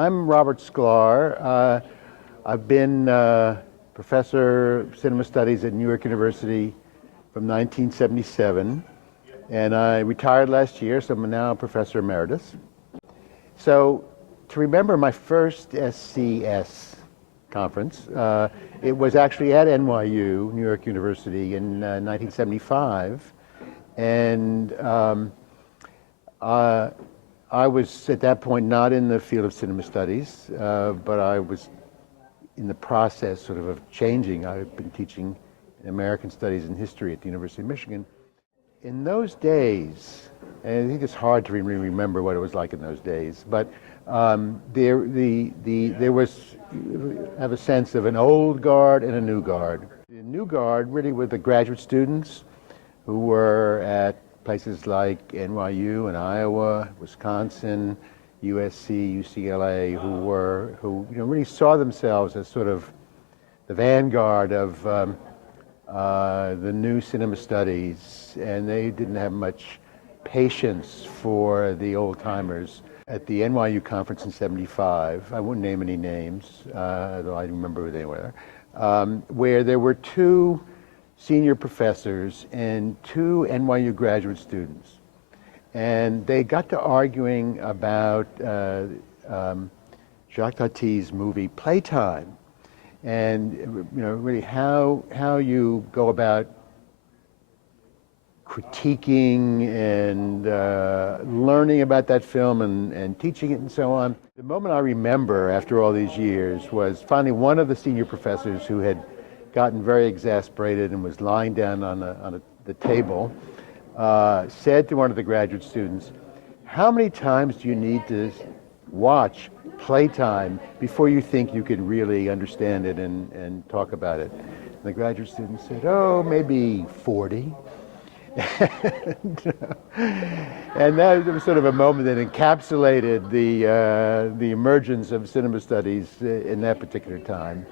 I'm Robert Sklar. I've been professor of cinema studies at New York University from 1977, and I retired last year, so I'm now a professor emeritus. So to remember my first SCS conference, it was actually at NYU, New York University, in 1975, and I was at that point not in the field of cinema studies, but I was in the process sort of changing. I've been teaching American studies and history at the University of Michigan. In those days, and I think it's hard to really remember what it was like in those days, but there was, I have a sense of an old guard and a new guard. The new guard really were the graduate students who were at places like NYU and Iowa, Wisconsin, USC, UCLA, who really saw themselves as sort of the vanguard of the new cinema studies, and they didn't have much patience for the old timers. At the NYU conference in '75, I won't name any names, though I remember who they were, where there were two senior professors and two NYU graduate students. And they got to arguing about Jacques Tati's movie Playtime, and really how you go about critiquing and learning about that film and teaching it and so on. The moment I remember after all these years was finally one of the senior professors who had gotten very exasperated and was lying down on the table, said to one of the graduate students, "How many times do you need to watch Playtime before you think you can really understand it and talk about it?" And the graduate student said, "Oh, maybe 40. And that was sort of a moment that encapsulated the emergence of cinema studies in that particular time.